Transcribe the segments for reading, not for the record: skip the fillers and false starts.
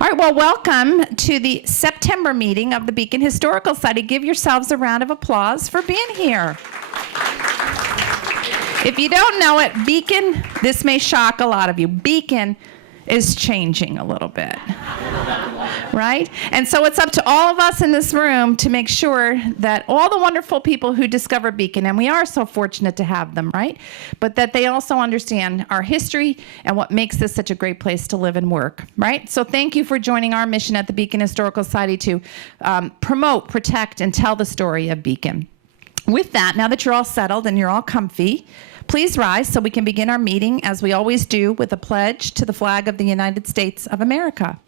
All right, well, welcome to the September meeting of the Beacon Historical Society. Give yourselves a round of applause for being here. If you don't know it, Beacon, this may shock a lot of you, Beacon is changing a little bit, right? And so it's up to all of us in this room to make sure that all the wonderful people who discover Beacon, and we are so fortunate to have them, right? But that they also understand our history and what makes this such a great place to live and work, right? So thank you for joining our mission at the Beacon Historical Society to promote, protect, and tell the story of Beacon. With that, now that you're all settled and you're all comfy, please rise so we can begin our meeting, as we always do, with a pledge to the flag of the United States of America.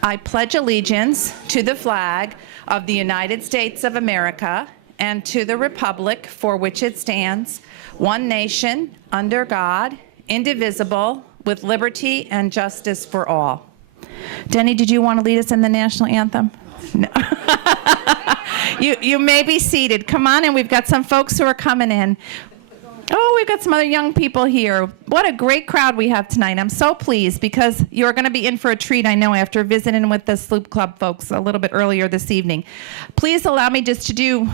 I pledge allegiance to the flag of the United States of America and to the republic for which it stands, one nation, under God, indivisible, with liberty and justice for all. Denny, did you want to lead us in the national anthem? No. You may be seated. Come on in. We've got some folks who are coming in. Oh, we've got some other young people here. What a great crowd we have tonight. I'm so pleased because you're going to be in for a treat, I know, after visiting with the Sloop Club folks a little bit earlier this evening. Please allow me just to do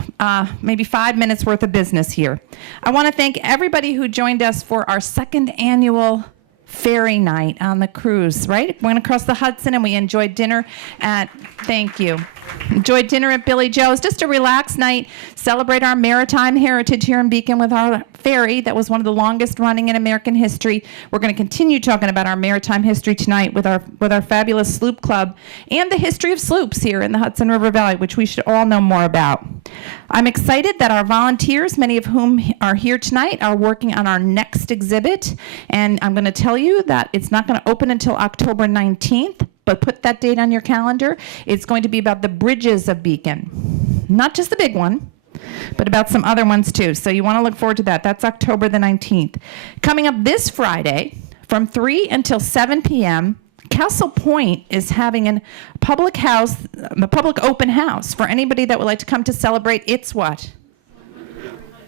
maybe 5 minutes worth of business here. I want to thank everybody who joined us for our second annual ferry night on the cruise, right? We went across the Hudson and we enjoyed dinner at, thank you. Enjoyed dinner at Billy Joe's. Just a relaxed night, celebrate our maritime heritage here in Beacon with our ferry that was one of the longest running in American history. We're going to continue talking about our maritime history tonight with our fabulous Sloop Club and the history of sloops here in the Hudson River Valley, which we should all know more about. I'm excited that our volunteers, many of whom are here tonight, are working on our next exhibit. And I'm going to tell you that it's not going to open until October 19th. But put that date on your calendar. It's going to be about the bridges of Beacon. Not just the big one, but about some other ones too. So you want to look forward to that. That's October the 19th. Coming up this Friday from 3 until 7 p.m., Castle Point is having a public open house for anybody that would like to come to celebrate its what?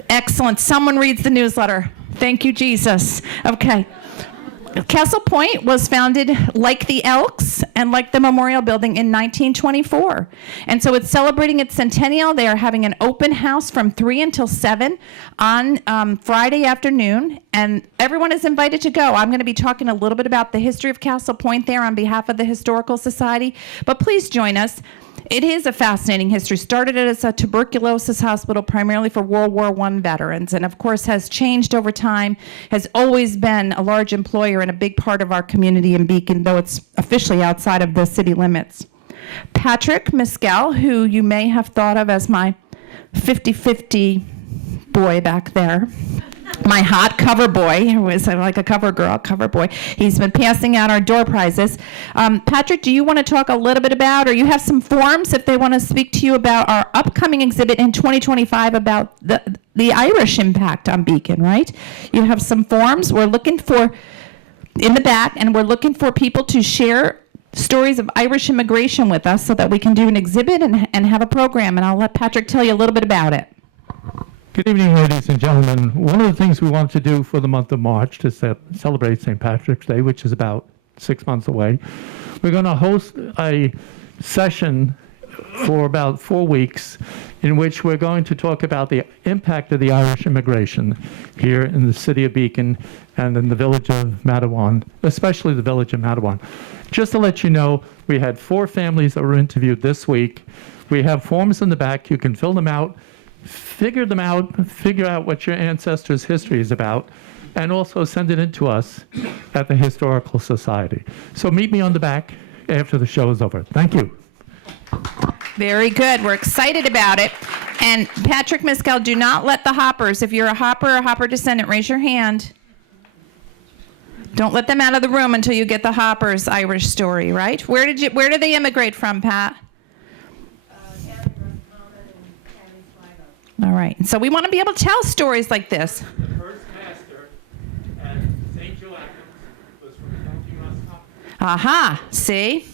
Excellent. Someone reads the newsletter. Thank you, Jesus. Okay. Castle Point was founded like the Elks and like the Memorial Building in 1924. And so it's celebrating its centennial. They are having an open house from 3 until 7 on Friday afternoon. And everyone is invited to go. I'm going to be talking a little bit about the history of Castle Point there on behalf of the Historical Society. But please join us. It is a fascinating history. Started as a tuberculosis hospital primarily for World War I veterans, and of course has changed over time, has always been a large employer and a big part of our community in Beacon, though it's officially outside of the city limits. Patrick Mescal, who you may have thought of as my 50-50 boy back there, my hot cover boy, who is like a cover girl, cover boy. He's been passing out our door prizes. Patrick, do you want to talk a little bit about, or you have some forms if they want to speak to you about our upcoming exhibit in 2025 about the Irish impact on Beacon, right? You have some forms. We're looking for, in the back, and we're looking for people to share stories of Irish immigration with us so that we can do an exhibit and have a program, and I'll let Patrick tell you a little bit about it. Good evening, ladies and gentlemen. One of the things we want to do for the month of March to celebrate St. Patrick's Day, which is about 6 months away, we're going to host a session for about 4 weeks in which we're going to talk about the impact of the Irish immigration here in the city of Beacon and in the village of Matawan, especially the village of Matawan. Just to let you know, we had 4 families that were interviewed this week. We have forms in the back. You can fill them out. Figure out what your ancestors' history is about, and also send it in to us at the Historical Society. So meet me on the back after the show is over. Thank you. Very good. We're excited about it. And Patrick Mescal, do not let the hoppers, if you're a hopper or hopper descendant, raise your hand. Don't let them out of the room until you get the hoppers' Irish story, right? Where did they immigrate from, Pat? All right. So we want to be able to tell stories like this. The first master at St. Joachim's was from County Roscommon. Aha. See?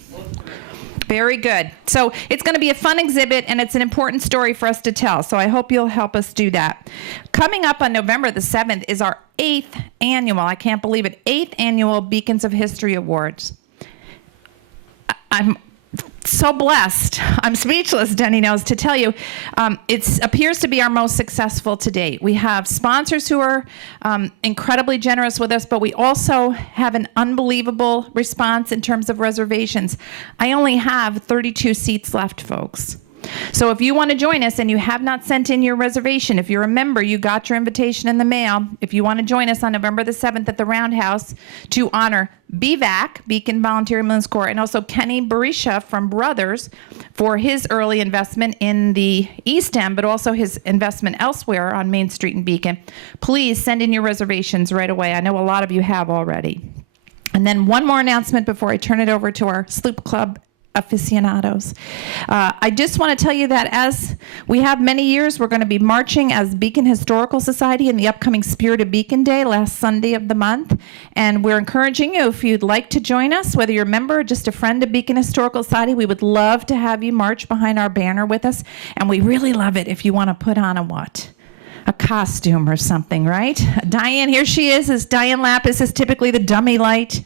Very good. So it's going to be a fun exhibit, and it's an important story for us to tell. So I hope you'll help us do that. Coming up on November the 7th is our 8th annual, I can't believe it, 8th annual Beacons of History Awards. I'm so blessed. I'm speechless, Denny knows, to tell you. It appears to be our most successful to date. We have sponsors who are incredibly generous with us, but we also have an unbelievable response in terms of reservations. I only have 32 seats left, folks. So if you want to join us and you have not sent in your reservation, if you're a member, you got your invitation in the mail. If you want to join us on November the 7th at the Roundhouse to honor BVAC, Beacon Volunteer Ambulance Corps, and also Kenny Barisha from Brothers for his early investment in the East End, but also his investment elsewhere on Main Street in Beacon, please send in your reservations right away. I know a lot of you have already. And then one more announcement before I turn it over to our Sloop Club aficionados. I just want to tell you that as we have many years, we're going to be marching as Beacon Historical Society in the upcoming Spirit of Beacon Day, last Sunday of the month. And we're encouraging you, if you'd like to join us, whether you're a member or just a friend of Beacon Historical Society, we would love to have you march behind our banner with us. And we really love it if you want to put on a what? A costume or something, right? Diane, here she is Diane Lapis is typically the dummy light.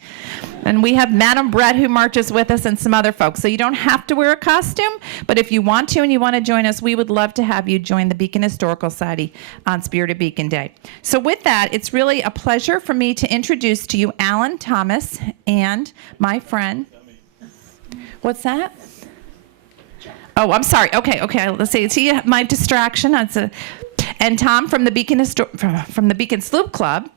And we have Madam Brett who marches with us and some other folks. So you don't have to wear a costume, but if you want to and you want to join us, we would love to have you join the Beacon Historical Society on Spirit of Beacon Day. So with that, it's really a pleasure for me to introduce to you Alan Thomas and my friend. What's that? Oh, I'm sorry. Okay. Let's see my distraction. And Tom from the Beacon Sloop Club.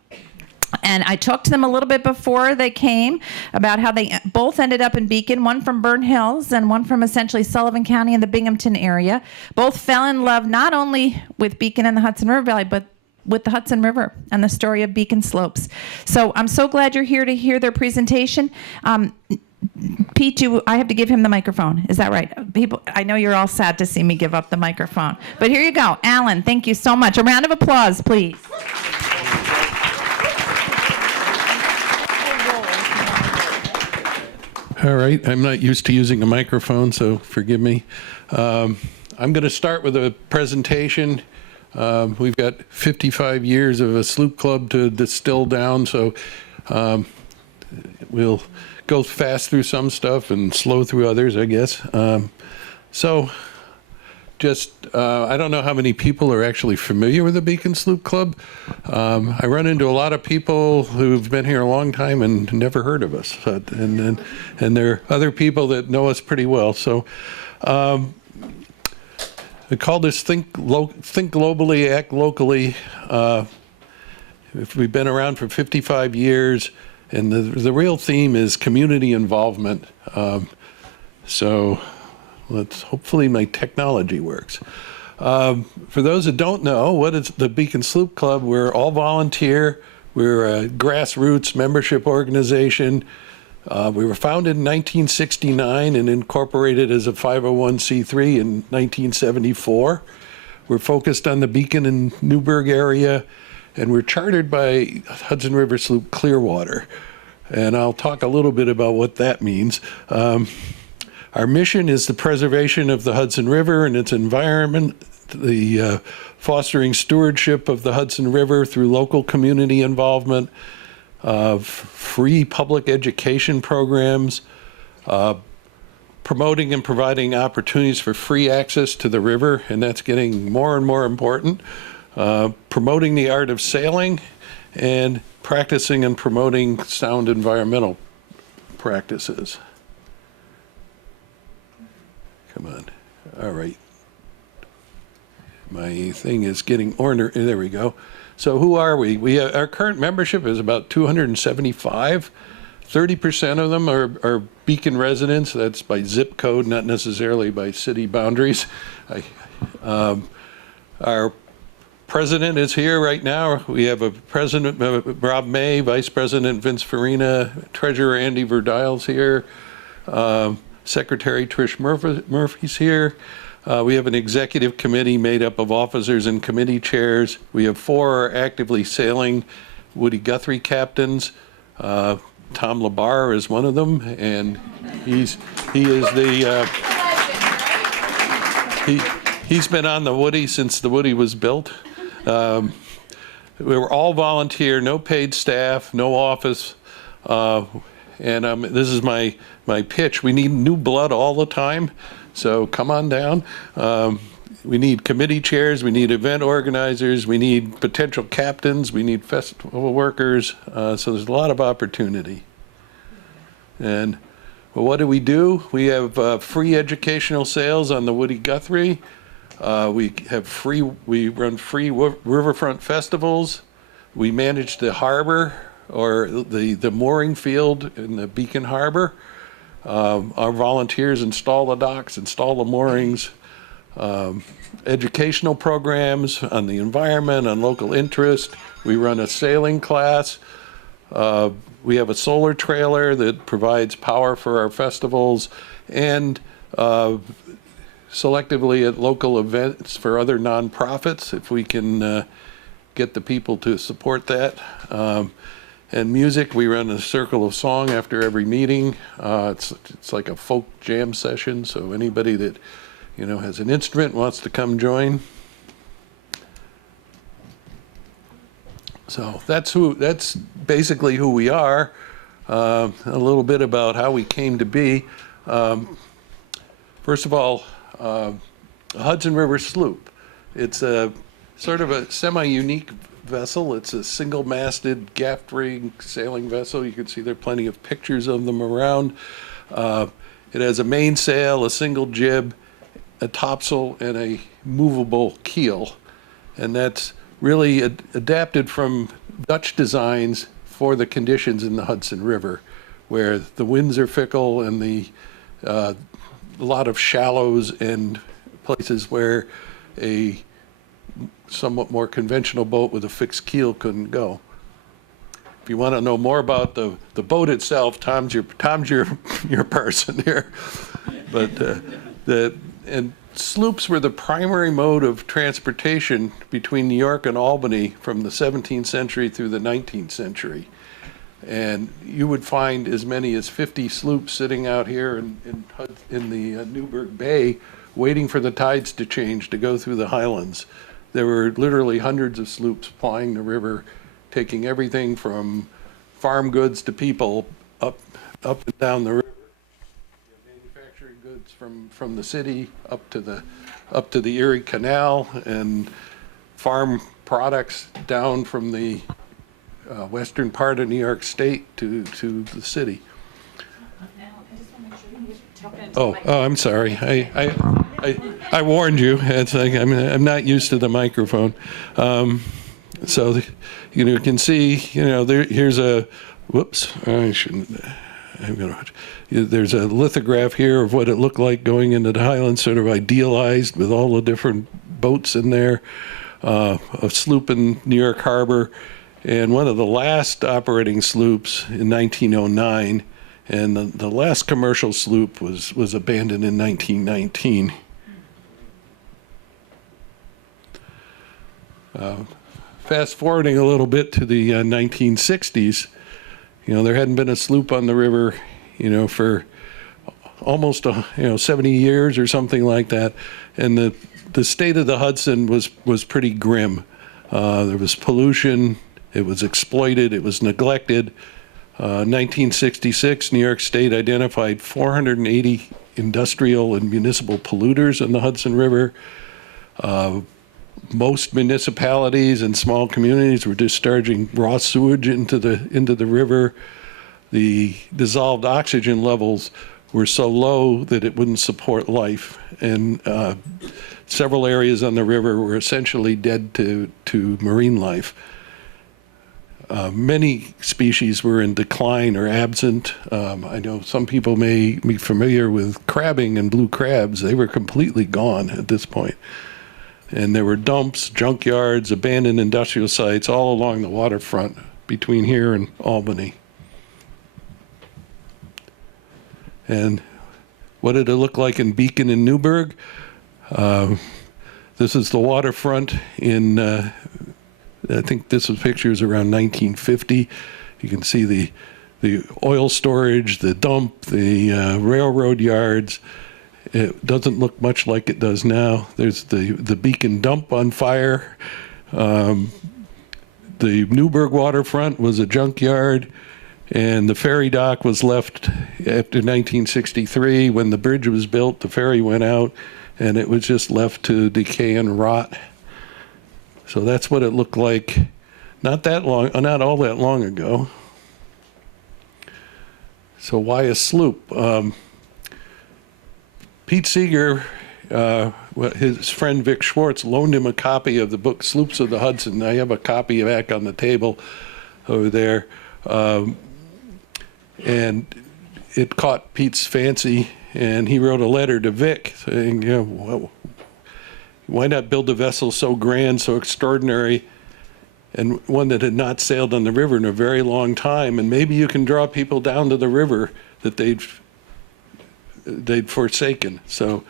And I talked to them a little bit before they came about how they both ended up in Beacon, one from Burnt Hills and one from essentially Sullivan County in the Binghamton area. Both fell in love not only with Beacon and the Hudson River Valley, but with the Hudson River and the story of Beacon Slopes. So I'm so glad you're here to hear their presentation. Pete, I have to give him the microphone. Is that right? People, I know you're all sad to see me give up the microphone. But here you go. Alan, thank you so much. A round of applause, please. All right. I'm not used to using a microphone, so forgive me. I'm going to start with a presentation. We've got 55 years of a sloop club to distill down, so we'll go fast through some stuff and slow through others, I guess. I don't know how many people are actually familiar with the Beacon Sloop Club. I run into a lot of people who've been here a long time and never heard of us. And there are other people that know us pretty well. So I call this Think Globally, Act Locally. We've been around for 55 years. And the real theme is community involvement. Hopefully my technology works. For those that don't know, what is the Beacon Sloop Club? We're all volunteer. We're a grassroots membership organization. We were founded in 1969 and incorporated as a 501c3 in 1974. We're focused on the Beacon and Newburgh area. And we're chartered by Hudson River Sloop Clearwater. And I'll talk a little bit about what that means. Our mission is the preservation of the Hudson River and its environment, the fostering stewardship of the Hudson River through local community involvement, free public education programs, promoting and providing opportunities for free access to the river, and that's getting more and more important. Promoting the art of sailing, and practicing and promoting sound environmental practices. Come on. All right. My thing is getting order. There we go. So who are we? Our current membership is about 275. 30% of them are Beacon residents. That's by zip code, not necessarily by city boundaries. Our president is here right now. We have a president, Rob May, vice president Vince Farina, treasurer Andy Verdile's here, secretary Trish Murphy's here. We have an executive committee made up of officers and committee chairs. We have 4 actively sailing Woody Guthrie captains. Tom Labar is one of them, and he's been on the Woody since the Woody was built. We were all volunteer, no paid staff, no office, And this is my pitch. We need new blood all the time, so come on down. We need committee chairs, we need event organizers, we need potential captains, we need festival workers, so there's a lot of opportunity. And well, what do? We have free educational sales on the Woody Guthrie. We run free riverfront festivals. We manage the harbor, or the mooring field in the Beacon Harbor. Our volunteers install the docks, install the moorings. Educational programs on the environment, on local interest. We run a sailing class. We have a solar trailer that provides power for our festivals, and selectively at local events for other nonprofits, if we can get the people to support that. And music, we run a circle of song after every meeting. It's like a folk jam session, so anybody that has an instrument, wants to come join. So that's basically who we are. A little bit about how we came to be. First of all, Hudson River Sloop. It's a sort of a semi-unique vessel. It's a single-masted gaff rig sailing vessel. You can see there are plenty of pictures of them around. It has a mainsail, a single jib, a topsail, and a movable keel. And that's really adapted from Dutch designs for the conditions in the Hudson River, where the winds are fickle and a lot of shallows and places where a somewhat more conventional boat with a fixed keel couldn't go. If you want to know more about the boat itself, Tom's your person here. But and sloops were the primary mode of transportation between New York and Albany from the 17th century through the 19th century. And you would find as many as 50 sloops sitting out here in the Newburgh Bay, waiting for the tides to change to go through the highlands. There were literally hundreds of sloops plying the river, taking everything from farm goods to people up and down the river. Manufacturing goods from the city up to the Erie Canal, and farm products down from the western part of New York State to the city. Oh, I'm sorry. I warned you. It's like I'm not used to the microphone. So you can see, here's a whoops. I shouldn't. There's a lithograph here of what it looked like going into the Highlands, sort of idealized with all the different boats in there. A sloop in New York Harbor, and one of the last operating sloops in 1909, and the last commercial sloop was abandoned in 1919. Fast forwarding a little bit to the 1960s, there hadn't been a sloop on the river, for almost 70 years or something like that, and the state of the Hudson was pretty grim. There was pollution, it was exploited, it was neglected. 1966, New York State identified 480 industrial and municipal polluters in the Hudson River. Most municipalities and small communities were discharging raw sewage into the river. The dissolved oxygen levels were so low that it wouldn't support life, and several areas on the river were essentially dead to marine life. Many species were in decline or absent. I know some people may be familiar with crabbing and blue crabs. They were completely gone at this point. And there were dumps, junkyards, abandoned industrial sites all along the waterfront between here and Albany. And what did it look like in Beacon and Newburgh? This is the waterfront in, I think this was pictures around 1950. You can see the oil storage, the dump, the railroad yards. It doesn't look much like it does now. There's the Beacon dump on fire. The Newburgh waterfront was a junkyard. And the ferry dock was left after 1963. When the bridge was built, the ferry went out, and it was just left to decay and rot. So that's what it looked like not all that long ago. So why a sloop? Pete Seeger, his friend Vic Schwartz, loaned him a copy of the book Sloops of the Hudson. I have a copy back on the table over there. And it caught Pete's fancy, and he wrote a letter to Vic saying, why not build a vessel so grand, so extraordinary, and one that had not sailed on the river in a very long time, and maybe you can draw people down to the river that they'd forsaken. So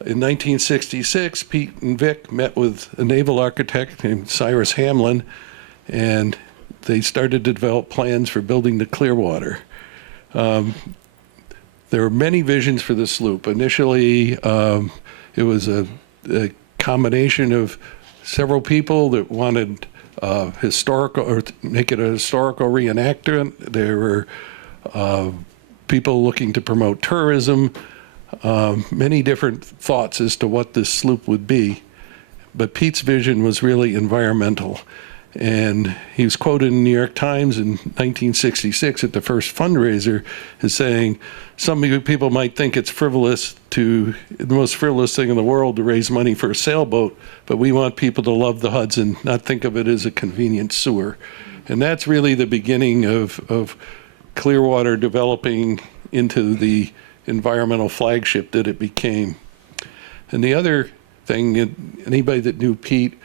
in 1966, Pete and Vic met with a naval architect named Cyrus Hamlin, and they started to develop plans for building the Clearwater. There were many visions for the sloop. Initially, it was a combination of several people that wanted historical, or make it a historical reenactment. There were people looking to promote tourism, many different thoughts as to what this sloop would be. But Pete's vision was really environmental. And he was quoted in the New York Times in 1966 at the first fundraiser as saying, some people might think it's the most frivolous thing in the world to raise money for a sailboat, but we want people to love the Hudson, not think of it as a convenient sewer. And that's really the beginning of Clearwater developing into the environmental flagship that it became. And the other thing, anybody that knew Pete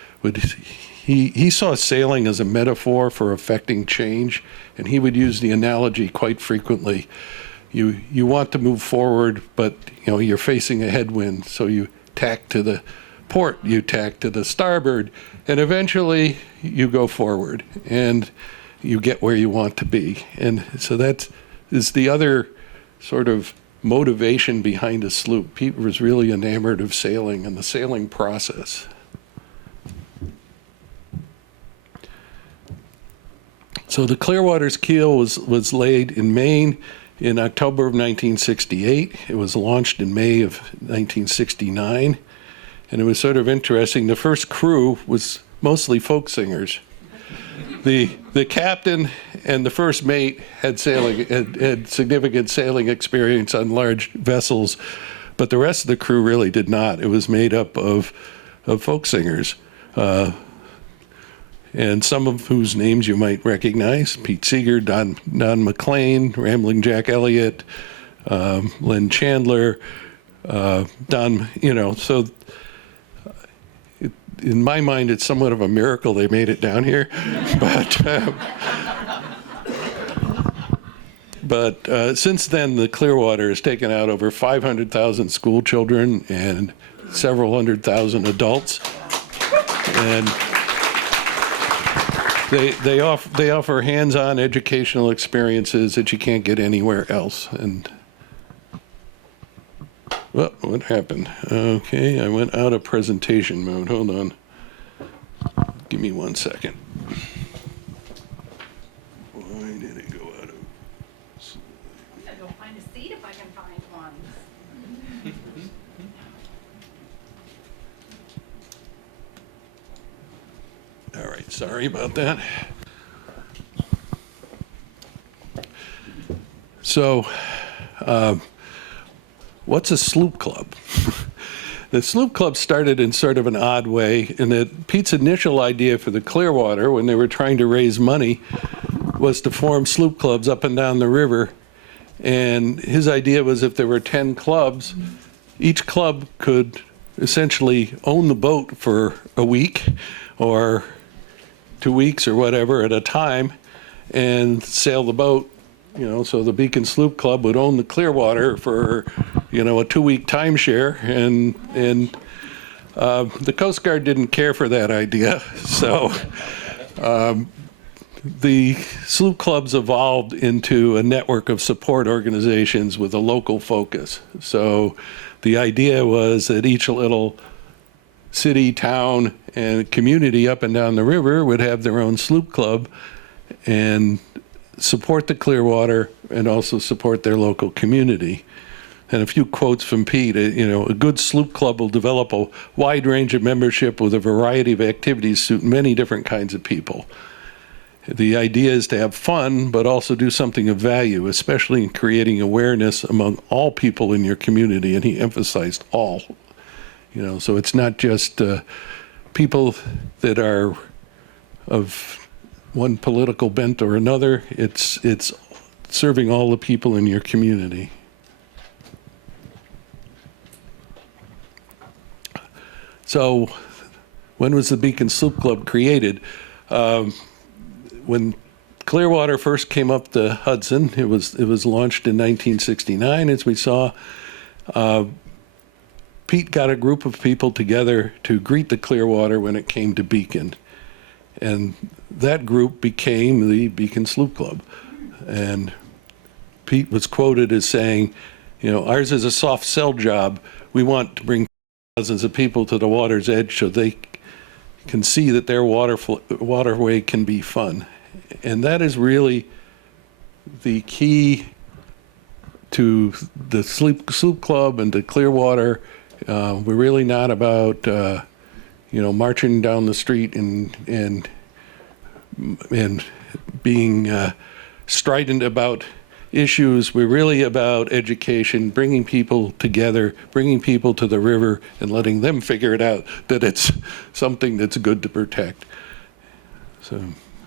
he saw sailing as a metaphor for affecting change, and he would use the analogy quite frequently. You want to move forward, but you're facing a headwind, so you tack to the port, you tack to the starboard, and eventually you go forward, and you get where you want to be. And so that is the other sort of motivation behind a sloop. Pete was really enamored of sailing and the sailing process. So the Clearwater's keel was laid in Maine in October of 1968. It was launched in May of 1969. And it was sort of interesting. The first crew was mostly folk singers. The captain and the first mate had significant sailing experience on large vessels, but the rest of the crew really did not. It was made up of folk singers. And some of whose names you might recognize: Pete Seeger, Don McLean, Rambling Jack Elliott, Len Chandler, Don, so in my mind, it's somewhat of a miracle they made it down here. But since then, the Clearwater has taken out over 500,000 school children and several 100,000 adults. And they offer hands-on educational experiences that you can't get anywhere else. And well, what happened? Okay, I went out of presentation mode. Hold on. Give me 1 second. Why did it go out of? I'm gonna go find a seat if I can find one. All right, sorry about that. So, what's a sloop club? The sloop club started in sort of an odd way, in that Pete's initial idea for the Clearwater, when they were trying to raise money, was to form sloop clubs up and down the river. And his idea was if there were 10 clubs, each club could essentially own the boat for a week or 2 weeks or whatever at a time and sail the boat. So the Beacon Sloop Club would own the Clearwater for, a 2-week timeshare, and the Coast Guard didn't care for that idea. So the sloop clubs evolved into a network of support organizations with a local focus. So the idea was that each little city, town, and community up and down the river would have their own sloop club, and support the Clearwater and also support their local community. And a few quotes from Pete, a good sloop club will develop a wide range of membership with a variety of activities suit many different kinds of people. The idea is to have fun, but also do something of value, especially in creating awareness among all people in your community. And he emphasized all, so it's not just people that are of one political bent or another. It's serving all the people in your community. So when was the Beacon Sloop Club created? When Clearwater first came up the Hudson, it was launched in 1969, as we saw. Pete got a group of people together to greet the Clearwater when it came to Beacon. And that group became the Beacon Sloop Club. And Pete was quoted as saying, ours is a soft sell job. We want to bring thousands of people to the water's edge so they can see that their waterway can be fun. And that is really the key to the Sloop Club and to Clearwater. We're really not about, marching down the street and being strident about issues. We're really about education, bringing people together, bringing people to the river, and letting them figure it out that it's something that's good to protect. So,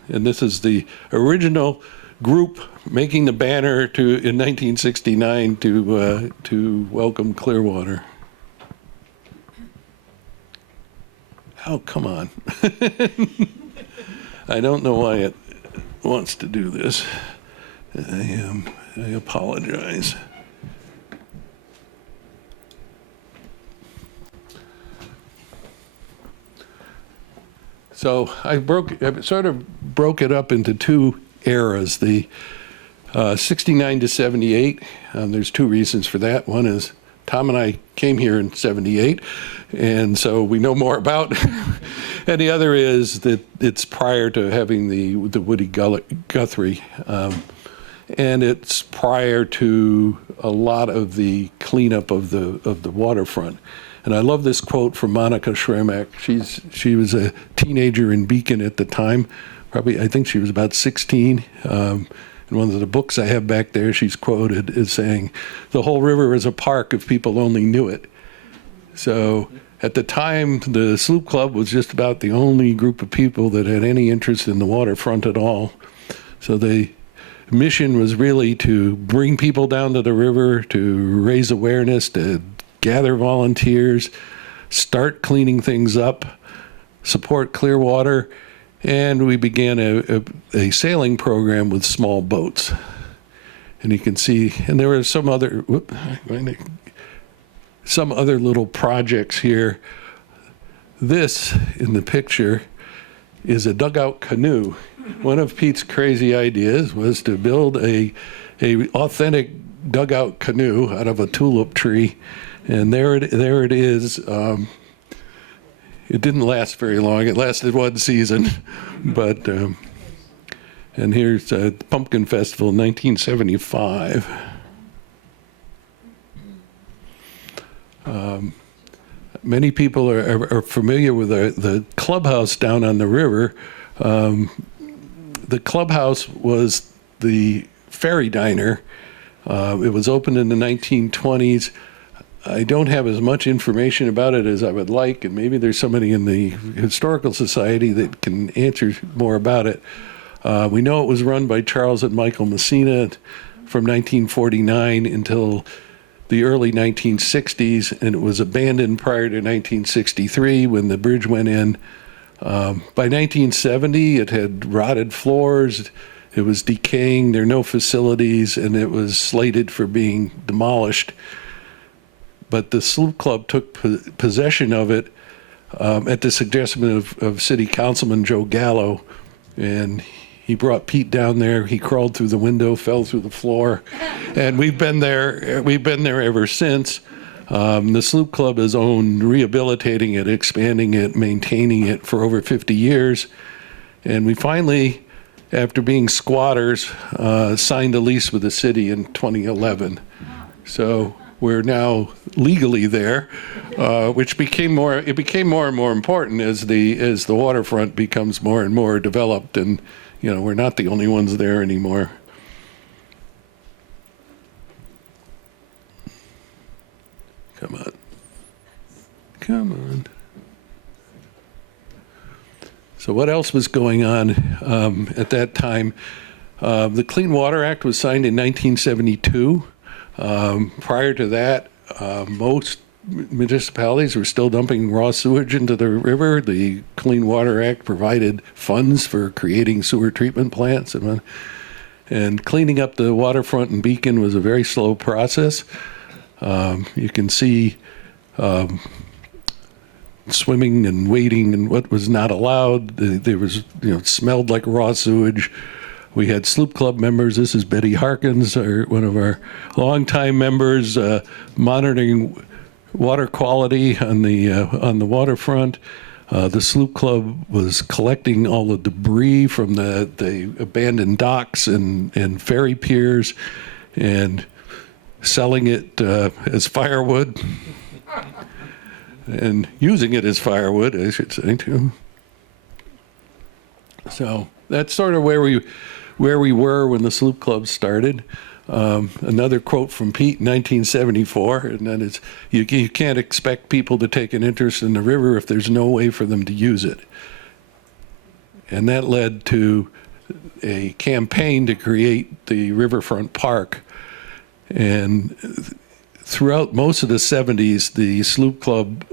and this is the original group making the banner in 1969 to welcome Clearwater. Oh, come on. I don't know why it wants to do this. I apologize. So I sort of broke it up into two eras. The 69 to 78. There's two reasons for that. One is Tom and I came here in 78, and so we know more about. And the other is that it's prior to having the Woody Guthrie. And it's prior to a lot of the cleanup of the waterfront. And I love this quote from Monica Schremak. She was a teenager in Beacon at the time. I think she was about 16. In one of the books I have back there, she's quoted as saying, "The whole river is a park if people only knew it." So at the time, the Sloop Club was just about the only group of people that had any interest in the waterfront at all. So the mission was really to bring people down to the river, to raise awareness, to gather volunteers, start cleaning things up, support Clearwater, and we began a sailing program with small boats. And you can see, and there were some other little projects here. This, in the picture, is a dugout canoe. One of Pete's crazy ideas was to build a authentic dugout canoe out of a tulip tree, and there it is. It didn't last very long. It lasted one season, but and here's the Pumpkin Festival, 1975. Many people are familiar with the clubhouse down on the river. The clubhouse was the ferry diner. It was opened in the 1920s. I don't have as much information about it as I would like, and maybe there's somebody in the Historical Society that can answer more about it. We know it was run by Charles and Michael Messina from 1949 until the early 1960s, and it was abandoned prior to 1963 when the bridge went in. By 1970, it had rotted floors, it was decaying, there are no facilities, and it was slated for being demolished. But the Sloop Club took possession of it at the suggestion of City Councilman Joe Gallo, and he brought Pete down there. He crawled through the window, fell through the floor, and we've been there ever since. The Sloop Club has owned rehabilitating it, expanding it, maintaining it for over 50 years. And we finally after being squatters, signed a lease with the city in 2011. So we're now legally there, which became more and more important as the waterfront becomes more and more developed, and we're not the only ones there anymore. Come on. So what else was going on at that time? The Clean Water Act was signed in 1972. Prior to that, most municipalities were still dumping raw sewage into the river. The Clean Water Act provided funds for creating sewer treatment plants, and cleaning up the waterfront in Beacon was a very slow process. You can see swimming and wading and what was not allowed. There was, it smelled like raw sewage. We had Sloop Club members. This is Betty Harkins, one of our longtime members, monitoring water quality on the waterfront. The Sloop Club was collecting all the debris from the abandoned docks and ferry piers and selling it as firewood. And using it as firewood, I should say, too. So that's sort of where we were when the Sloop Club started. Another quote from Pete in 1974, and that is, you can't expect people to take an interest in the river if there's no way for them to use it. And that led to a campaign to create the Riverfront Park. And throughout most of the 70s, the Sloop Club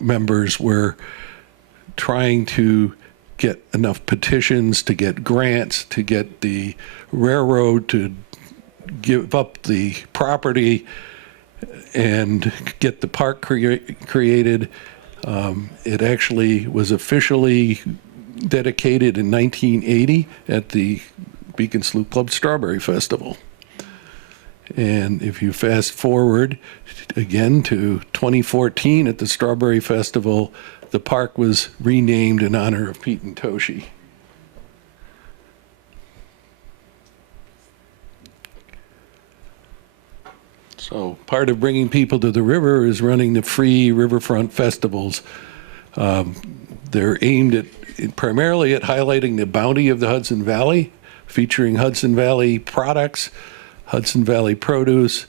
members were trying to get enough petitions, to get grants, to get the railroad to give up the property and get the park created. It actually was officially dedicated in 1980 at the Beacon Sloop Club Strawberry Festival. And if you fast forward again to 2014 at the Strawberry Festival, the park was renamed in honor of Pete and Toshi. So part of bringing people to the river is running the free riverfront festivals. They're aimed primarily at highlighting the bounty of the Hudson Valley, featuring Hudson Valley products, Hudson Valley produce.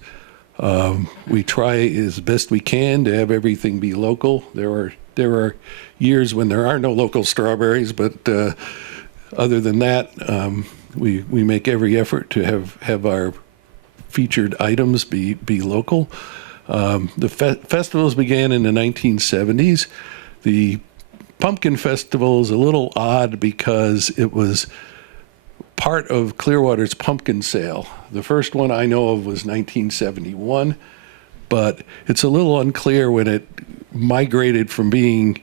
We try as best we can to have everything be local. There are years when there are no local strawberries, but other than that, we make every effort to have our featured items be local. The festivals began in the 1970s. The Pumpkin Festival is a little odd because it was part of Clearwater's pumpkin sale. The first one I know of was 1971, but it's a little unclear when it migrated from being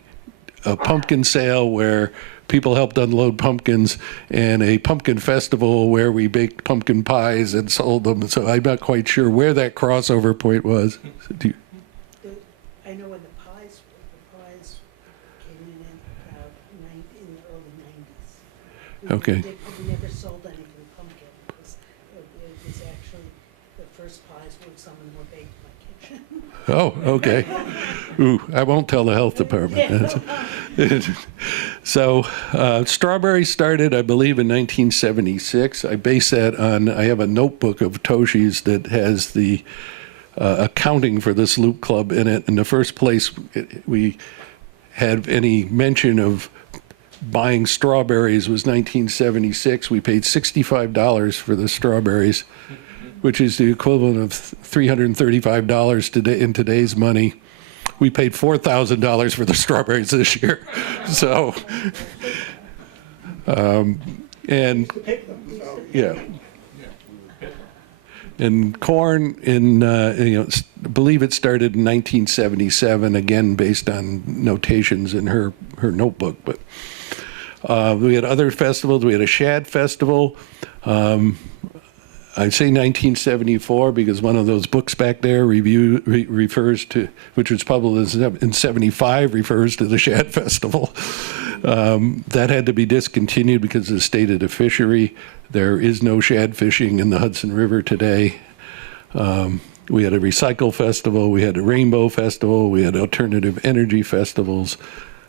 a pumpkin sale where people helped unload pumpkins and a pumpkin festival where we baked pumpkin pies and sold them. So I'm not quite sure where that crossover point was. I know when the pies came in the early 90s. Okay. We never sold anything pumpkin. It was actually, the first pies were some of them were baked in my kitchen. Oh, okay. Ooh, I won't tell the health department. So strawberry started, I believe, in 1976. I base that on, I have a notebook of Toshi's that has the accounting for this Sloop Club in it. In the first place, we had any mention of buying strawberries was 1976. We paid $65 for the strawberries, which is the equivalent of $335 today in today's money. We paid $4,000 for the strawberries this year. So, and yeah. And corn, I believe it started in 1977, again based on notations in her notebook. But we had other festivals. We had a shad festival. I say 1974 because one of those books back there refers to, which was published in 75, refers to the Shad Festival. That had to be discontinued because of the state of the fishery. There is no shad fishing in the Hudson River today. We had a recycle festival, we had a rainbow festival, we had alternative energy festivals,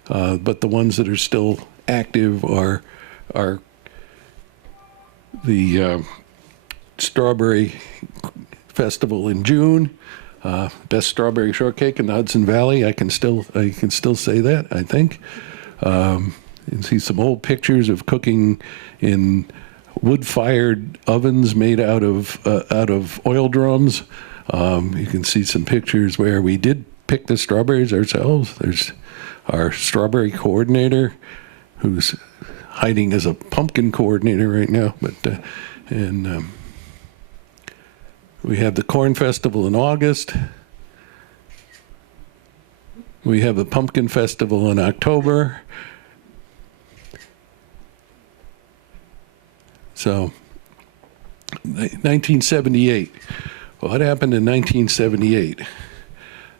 but the ones that are still active are the strawberry festival in June. Best strawberry shortcake in the Hudson Valley. I can still say that, I think. You can see some old pictures of cooking in wood-fired ovens made out of oil drums. You can see some pictures where we did pick the strawberries ourselves. There's our strawberry coordinator, who's hiding as a pumpkin coordinator right now. But we have the Corn Festival in August. We have the Pumpkin Festival in October. So, 1978. What happened in 1978?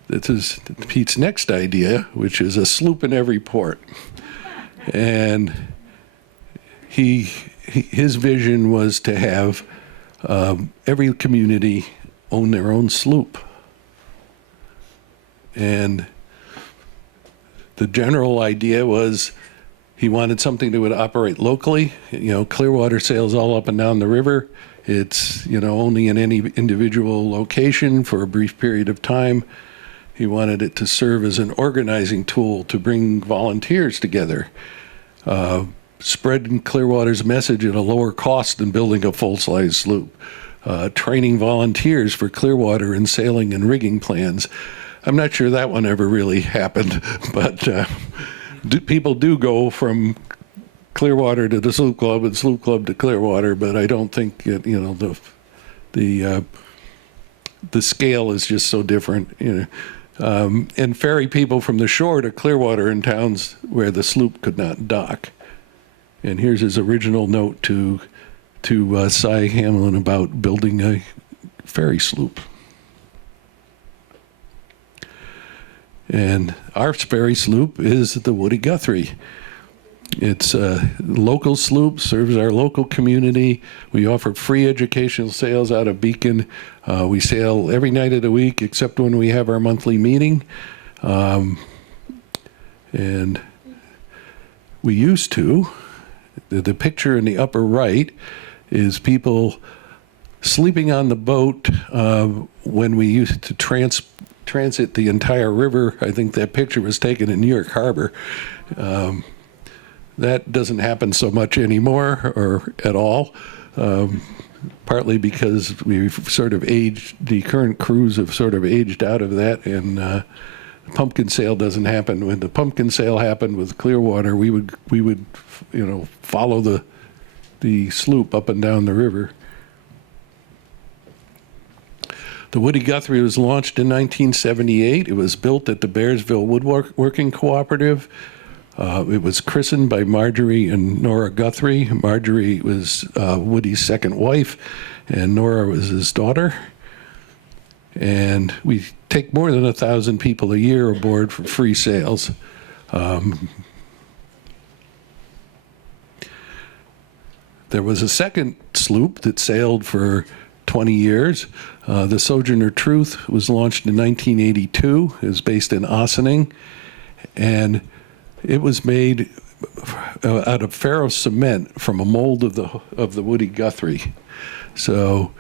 This is Pete's next idea, which is a sloop in every port. And his vision was to have every community own their own sloop. And the general idea was he wanted something that would operate locally. You know, Clearwater sails all up and down the river. It's, you know, only in any individual location for a brief period of time. He wanted it to serve as an organizing tool to bring volunteers together. Spreading Clearwater's message at a lower cost than building a full-size sloop. Training volunteers for Clearwater in sailing and rigging plans. I'm not sure that one ever really happened, but people do go from Clearwater to the Sloop Club and Sloop Club to Clearwater, but I don't think it, you know, the scale is just so different. You know, and ferry people from the shore to Clearwater in towns where the sloop could not dock. And here's his original note to Cy Hamlin about building a ferry sloop. And our ferry sloop is the Woody Guthrie. It's a local sloop, serves our local community. We offer free educational sails out of Beacon. We sail every night of the week except when we have our monthly meeting. And we used to. The picture in the upper right is people sleeping on the boat when we used to transit the entire river. I think that picture was taken in New York Harbor. That doesn't happen so much anymore, or at all, partly because we've sort of aged, the current crews have sort of aged out of that, and pumpkin sail doesn't happen. When the pumpkin sail happened with Clearwater, we would you know, follow the sloop up and down the river. The Woody Guthrie was launched in 1978. It was built at the Bearsville Woodworking Cooperative. It was christened by Marjorie and Nora Guthrie. Marjorie was Woody's second wife, and Nora was his daughter. And we take more than 1,000 people a year aboard for free sails. There was a second sloop that sailed for 20 years. The Sojourner Truth was launched in 1982. It was based in Ossining, and it was made out of ferro cement from a mold of the Woody Guthrie. So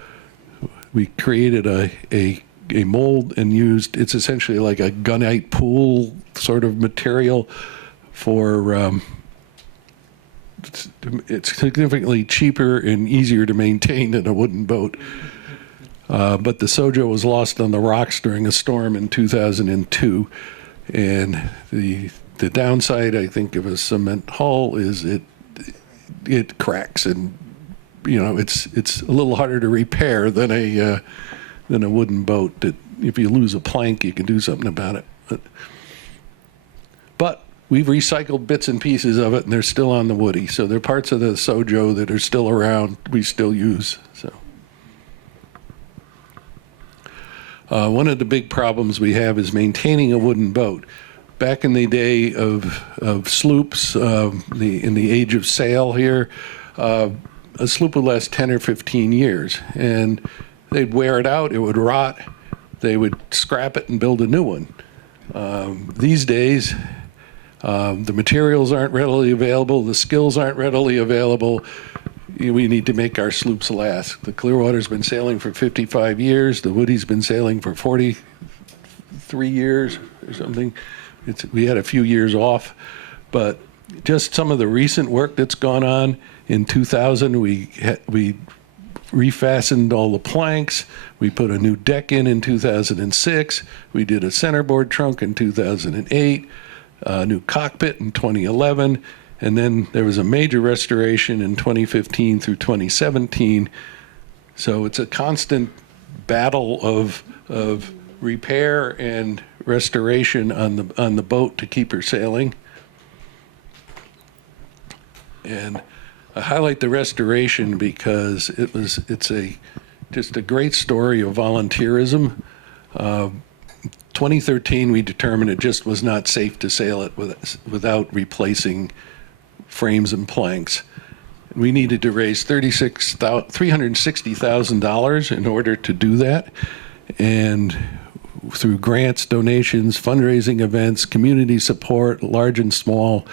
we created a mold and used, it's essentially like a gunite pool sort of material for, it's significantly cheaper and easier to maintain than a wooden boat. But the Sojo was lost on the rocks during a storm in 2002. And the downside, I think, of a cement hull is it cracks, and you know it's a little harder to repair than a wooden boat. That if you lose a plank, you can do something about it. But we've recycled bits and pieces of it, and they're still on the Woody. So there are parts of the Sojo that are still around. We still use. So one of the big problems we have is maintaining a wooden boat. back in the day of sloops, in the age of sail here, a sloop would last 10 or 15 years, and they'd wear it out, it would rot, they would scrap it and build a new one. These days, the materials aren't readily available, the skills aren't readily available. We need to make our sloops last. The Clearwater's been sailing for 55 years, the Woody's been sailing for 43 years or something. We had a few years off, but just some of the recent work that's gone on. In 2000, we refastened all the planks. We put a new deck in 2006. We did a centerboard trunk in 2008, a new cockpit in 2011, and then there was a major restoration in 2015 through 2017. So it's a constant battle of repair and restoration on the boat to keep her sailing. And I highlight the restoration because it's just a great story of volunteerism. 2013, we determined it just was not safe to sail it without replacing frames and planks. We needed to raise $360,000 in order to do that. And through grants, donations, fundraising events, community support, large and small,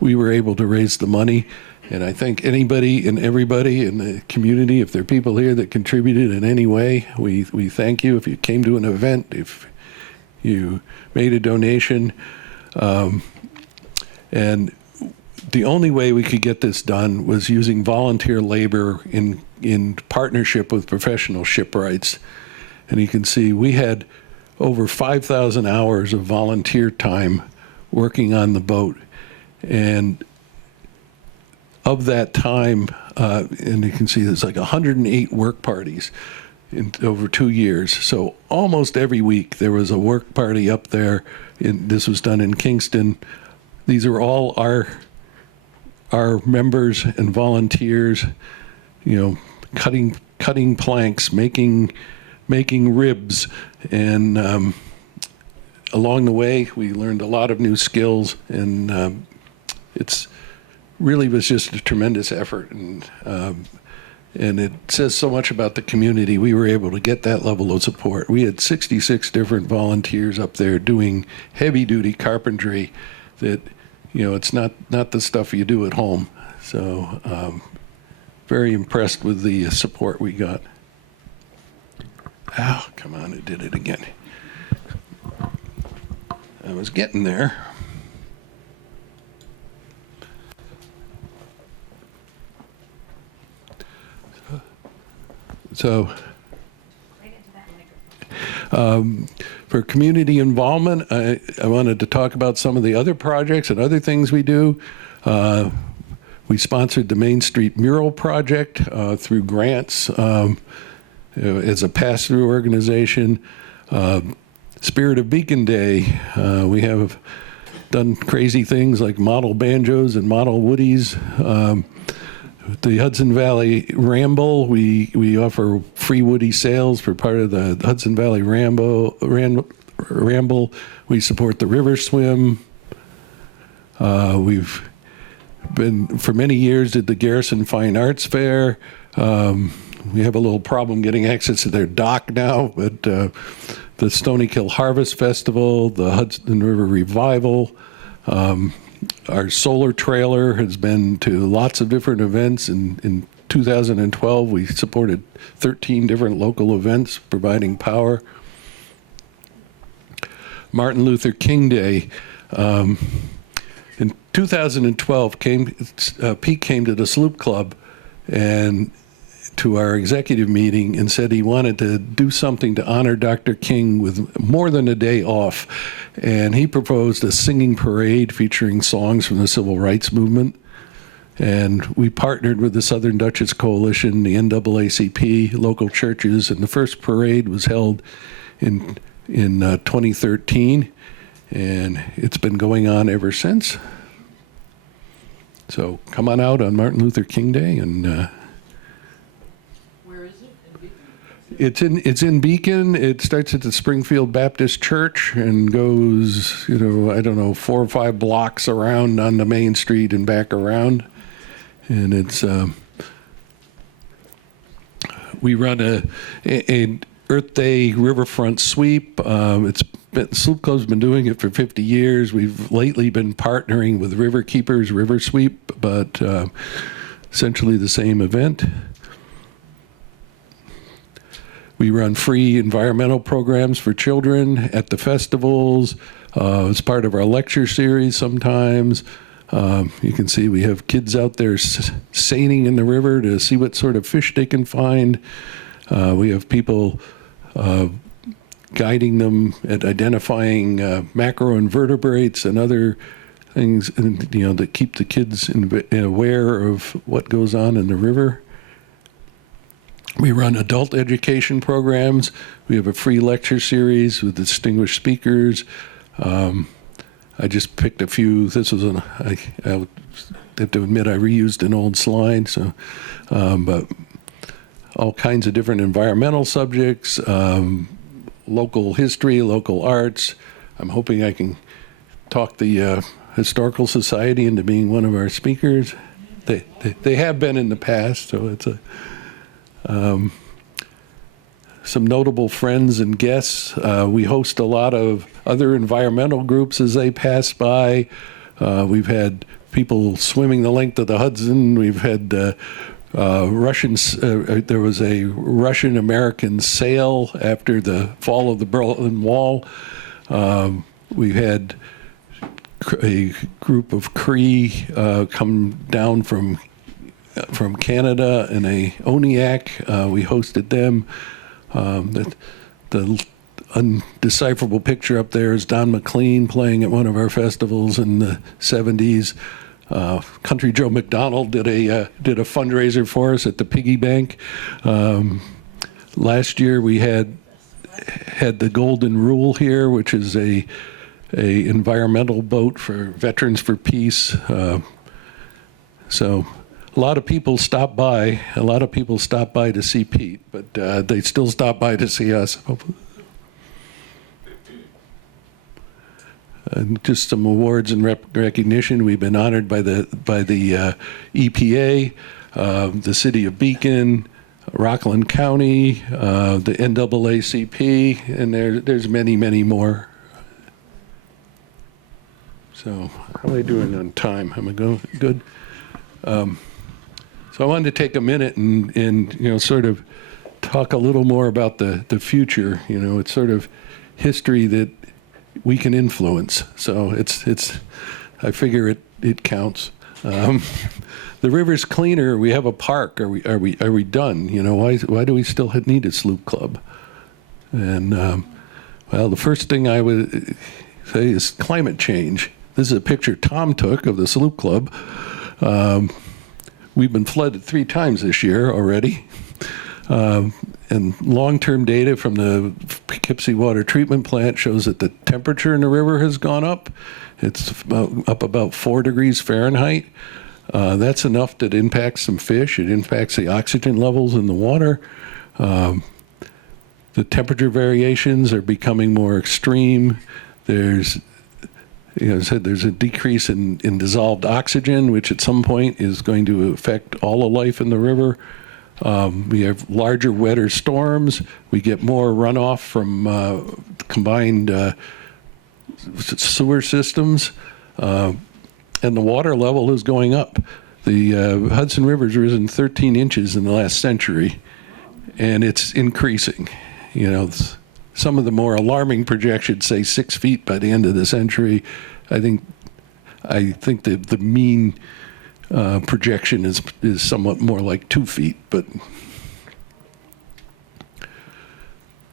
we were able to raise the money. And I thank anybody and everybody in the community, if there are people here that contributed in any way, we thank you. If you came to an event, if you made a donation. And the only way we could get this done was using volunteer labor in partnership with professional shipwrights. And you can see we had over 5,000 hours of volunteer time working on the boat. And of that time, and you can see there's like 108 work parties over 2 years. So almost every week there was a work party up there. This was done in Kingston. These are all our members and volunteers, cutting planks, making ribs, and along the way we learned a lot of new skills, and it's really was just a tremendous effort, and it says so much about the community. We were able to get that level of support. We had 66 different volunteers up there doing heavy-duty carpentry that, it's not the stuff you do at home. So very impressed with the support we got. Oh, come on, it did it again. I was getting there. So, for community involvement, I wanted to talk about some of the other projects and other things we do. We sponsored the Main Street Mural Project through grants as a pass-through organization. Spirit of Beacon Day, we have done crazy things like model banjos and model woodies. The Hudson Valley Ramble, we offer free woody sales for part of the Hudson Valley Ramble. We support the river swim. We've been, for many years, did the Garrison Fine Arts Fair. We have a little problem getting access to their dock now, but the Stony Kill Harvest Festival, the Hudson River Revival, our solar trailer has been to lots of different events. In 2012, we supported 13 different local events providing power. Martin Luther King Day. In 2012, Pete came to the Sloop Club and to our executive meeting and said he wanted to do something to honor Dr. King with more than a day off. And he proposed a singing parade featuring songs from the Civil Rights Movement. And we partnered with the Southern Dutchess Coalition, the NAACP, local churches, and the first parade was held in 2013, and it's been going on ever since. So come on out on Martin Luther King Day, and Where is it? It's in Beacon. It starts at the Springfield Baptist Church and goes, I don't know, 4 or 5 blocks around on the main street and back around. And it's we run a Earth Day riverfront sweep. Sloop Club's been doing it for 50 years. We've lately been partnering with River Keepers River Sweep, but essentially the same event. We run free environmental programs for children at the festivals. It's part of our lecture series sometimes. You can see we have kids out there seining in the river to see what sort of fish they can find. We have people guiding them at identifying macroinvertebrates and other things, that keep the kids aware of what goes on in the river. We run adult education programs. We have a free lecture series with distinguished speakers. I just picked a few. This was I have to admit I reused an old slide. So, but all kinds of different environmental subjects, local history, local arts. I'm hoping I can talk the Historical Society into being one of our speakers. They have been in the past, so it's some notable friends and guests. We host a lot of other environmental groups as they pass by. We've had people swimming the length of the Hudson. We've had Russians. There was a Russian-American sail after the fall of the Berlin Wall. We had a group of Cree come down from Canada in a Oniak. We hosted them. The undecipherable picture up there is Don McLean playing at one of our festivals in the 70s. Country Joe McDonald did a fundraiser for us at the Piggy Bank. Last year we had the Golden Rule here, which is a environmental boat for Veterans for Peace. So a lot of people stop by. A lot of people stop by to see Pete, but they still stop by to see us. And just some awards and recognition. We've been honored by the EPA, the City of Beacon, Rockland County, the NAACP, and there's many, many more. So how am I doing on time? Am I going good? So I wanted to take a minute and sort of talk a little more about the future. It's sort of history that we can influence. So I figure it counts. The river's cleaner. We have a park. Are we done? Why do we still need a sloop club? And well, the first thing I would say is climate change. This is a picture Tom took of the sloop club. We've been flooded 3 times this year already. And long-term data from the Poughkeepsie Water Treatment Plant shows that the temperature in the river has gone up. It's up about 4 degrees Fahrenheit. That's enough that impacts some fish. It impacts the oxygen levels in the water. The temperature variations are becoming more extreme. There's there's a decrease in dissolved oxygen, which at some point is going to affect all the life in the river. We have larger, wetter storms. We get more runoff from combined sewer systems. And the water level is going up. The Hudson River's risen 13 inches in the last century, and it's increasing. Some of the more alarming projections say 6 feet by the end of the century. I think the mean projection is somewhat more like 2 feet, but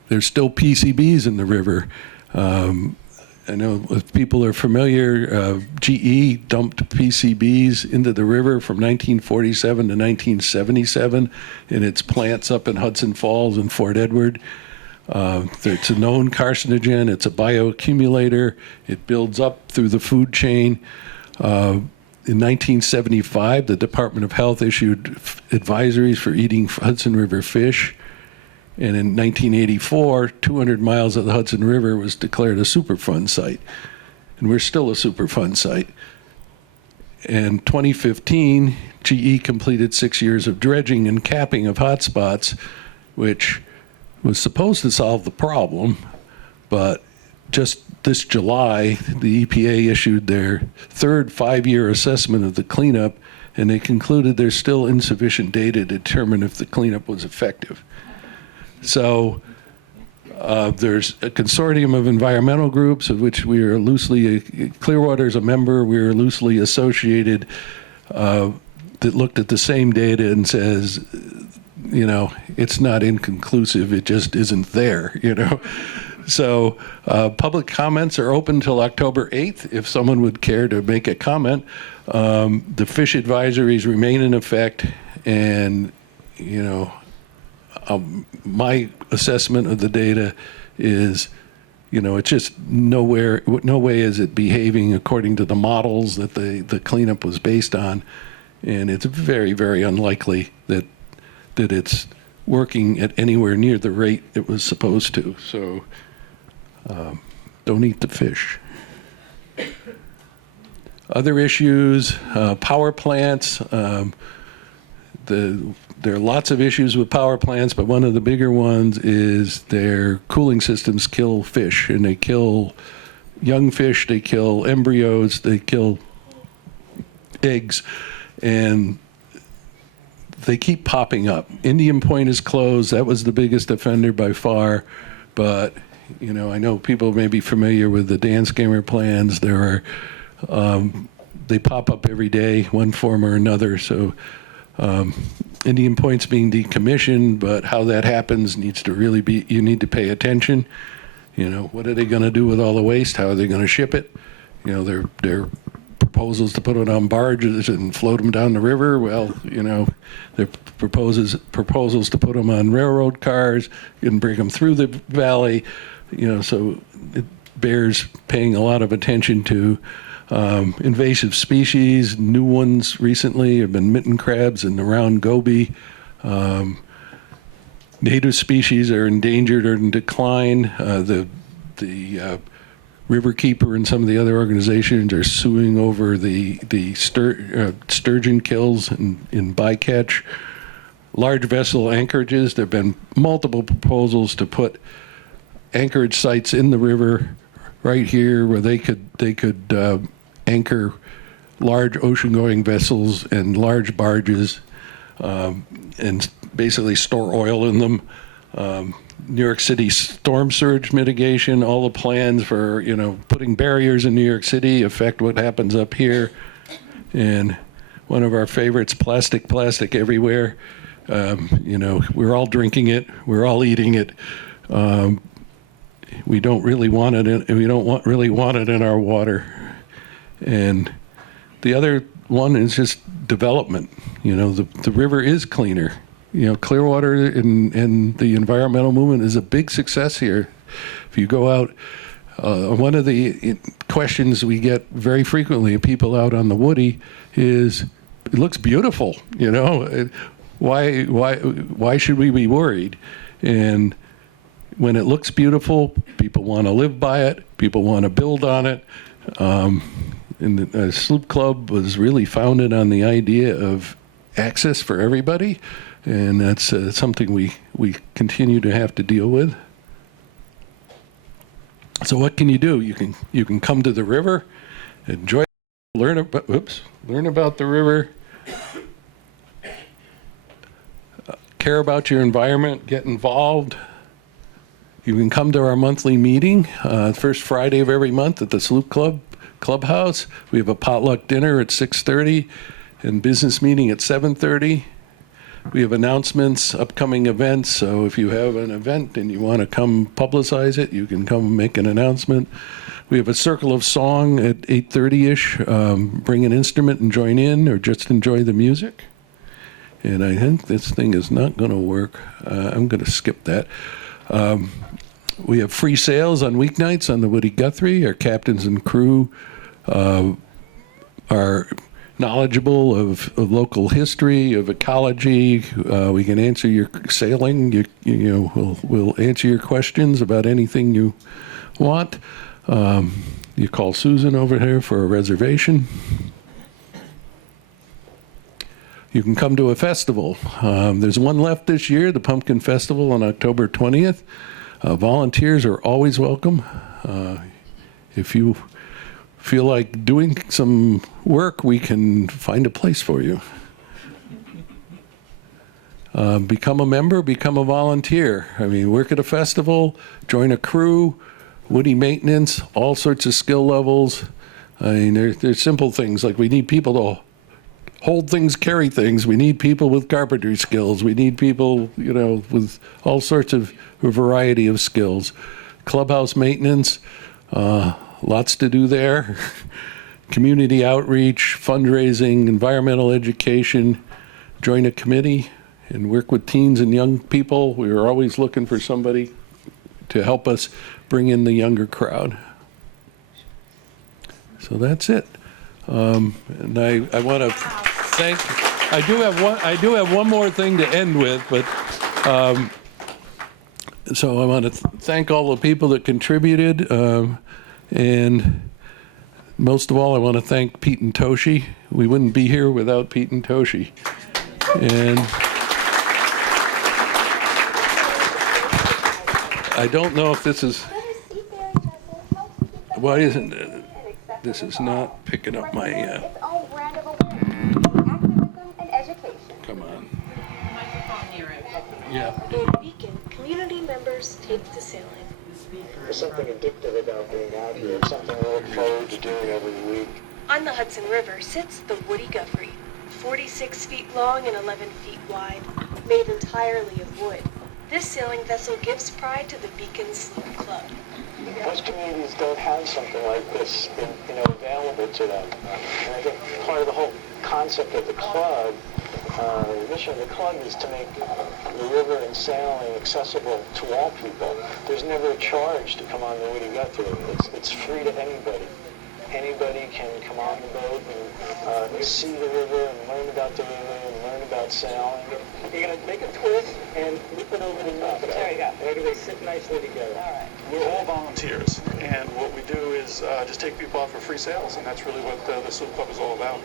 there's still PCBs in the river. I know if people are familiar, GE dumped PCBs into the river from 1947 to 1977 in its plants up in Hudson Falls and Fort Edward. It's a known carcinogen. It's a bioaccumulator. It builds up through the food chain. In 1975, the Department of Health issued advisories for eating Hudson River fish. And in 1984, 200 miles of the Hudson River was declared a Superfund site. And we're still a Superfund site. In 2015, GE completed 6 years of dredging and capping of hotspots, which was supposed to solve the problem, but just this July, the EPA issued their third 5-year assessment of the cleanup, and they concluded there's still insufficient data to determine if the cleanup was effective. So there's a consortium of environmental groups of which we are loosely, Clearwater is a member, we are loosely associated, that looked at the same data and says, you know, it's not inconclusive, it just isn't there, you know. So public comments are open until October 8th. If someone would care to make a comment, the fish advisories remain in effect, and, you know, my assessment of the data is, you know, it's just no way is it behaving according to the models that the cleanup was based on, and it's very, very unlikely that it's working at anywhere near the rate it was supposed to. So don't eat the fish. Other issues, power plants. There are lots of issues with power plants, but one of the bigger ones is their cooling systems kill fish, and they kill young fish, they kill embryos, they kill eggs, and they keep popping up. Indian Point is closed. That was the biggest offender by far, but you know, I know people may be familiar with the dance gamer plans. There are, they pop up every day, one form or another. So Indian Point's being decommissioned, but how that happens needs to really be, you need to pay attention. You know, what are they going to do with all the waste? How are they going to ship it? You know, their proposals to put it on barges and float them down the river. Well, you know, their proposals to put them on railroad cars and bring them through the valley. You know, so it bears paying a lot of attention to. Invasive species, new ones recently have been mitten crabs and the round goby. Native species are endangered or in decline. The Riverkeeper and some of the other organizations are suing over the sturgeon kills in bycatch. Large vessel anchorages, there have been multiple proposals to put anchorage sites in the river right here where they could anchor large ocean-going vessels and large barges and basically store oil in them. New York City storm surge mitigation, all the plans for, you know, putting barriers in New York City affect what happens up here. And one of our favorites, plastic everywhere. You know, we're all drinking it, we're all eating it. We don't really want it really want it in our water. And the other one is just development. You know, the river is cleaner. You know, Clearwater and the environmental movement is a big success here. If you go out, one of the questions we get very frequently of people out on the Woody is, it looks beautiful, you know, why should we be worried? And when it looks beautiful, people want to live by it, people want to build on it. And the Sloop Club was really founded on the idea of access for everybody, and that's something we continue to have to deal with. So what can you do? You can come to the river, enjoy, learn about the river, care about your environment, get involved. You can come to our monthly meeting, first Friday of every month at the Sloop Clubhouse. We have a potluck dinner at 6:30 and business meeting at 7:30. We have announcements, upcoming events, so if you have an event and you want to come publicize it, you can come make an announcement. We have a circle of song at 8:30-ish. Bring an instrument and join in, or just enjoy the music. And I think this thing is not going to work. I'm going to skip that. We have free sales on weeknights on the Woody Guthrie. Our captains and crew are knowledgeable of local history, of ecology. We can answer your sailing. We'll answer your questions about anything you want. You call Susan over here for a reservation. You can come to a festival. There's one left this year, the Pumpkin Festival on October 20th. Volunteers are always welcome. If you feel like doing some work, we can find a place for you. Become a member, become a volunteer. I mean, work at a festival, join a crew, woody maintenance, all sorts of skill levels. I mean, there's simple things like we need people to hold things, carry things. We need people with carpentry skills. We need people, with all sorts of a variety of skills. Clubhouse maintenance, lots to do there. Community outreach, fundraising, environmental education. Join a committee and work with teens and young people. We are always looking for somebody to help us bring in the younger crowd. So that's it. And I want to thank. I do have one more thing to end with, but so I want to thank all the people that contributed, and most of all, I want to thank Pete and Toshi. We wouldn't be here without Pete and Toshi. And I don't know if this is. Why isn't this is not picking up my. Come on. Yeah. In Beacon, community members take to sailing. There's something addictive about being out here. It's something I look forward to doing every week. On the Hudson River sits the Woody Guthrie, 46 feet long and 11 feet wide, made entirely of wood. This sailing vessel gives pride to the Beacon Sloop Club. Most communities don't have something like this, available to them. And I think part of the whole concept of the club, the mission of the club is to make the river and sailing accessible to all people. There's never a charge to come on the Woody Guthrie. It's free to anybody. Anybody can come on the boat and see the river and learn about the river and learn about sailing. You're going to make a twist and whip it over the top. There you go. Everybody sit nicely together. All right. We're all volunteers, and what we do is just take people out for free sails, and that's really what the Sloop Club is all about.